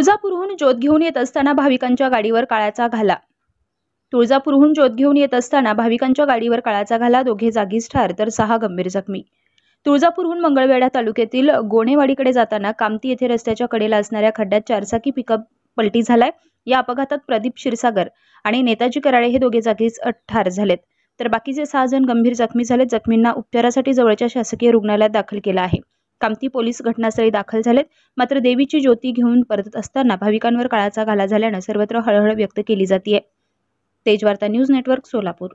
तुळजापूरहून ज्योत घेऊन येत असताना भाविकांच्या गाडीवर काळाचा घाला। तुळजापूरहून ज्योत घेऊन येत असताना भाविकांच्या गाडीवर काळाचा घाला, दोघे जागीच ठार तर 6 गंभीर जखमी। तुळजापूरहून मंगळवेढा तालुक्यातील गोणेवाडीकडे जाताना कामती येथे रस्त्याच्या कडेला असणाऱ्या खड्ड्यात 4 चाकी पिकअप पलटी झालाय। या अपघातात प्रदीप क्षीरसागर आणि नेताजी कराळे हे दोघे जागीच ठार झालेत, तर बाकीचे 6 जण गंभीर जखमी झालेत। जखमींना उपचारासाठी जवळच्या शासकीय रुग्णालयात दाखल केलं आहे। कामती पोलीस घटनास्थळी दाखल झालेत। मात्र देवीची ज्योती घेऊन परतत असताना भाविकांवर काळाचा घाला झाल्याने सर्वत्र हळहळ व्यक्त केली जाते। तेज वार्ता न्यूज नेटवर्क सोलापूर।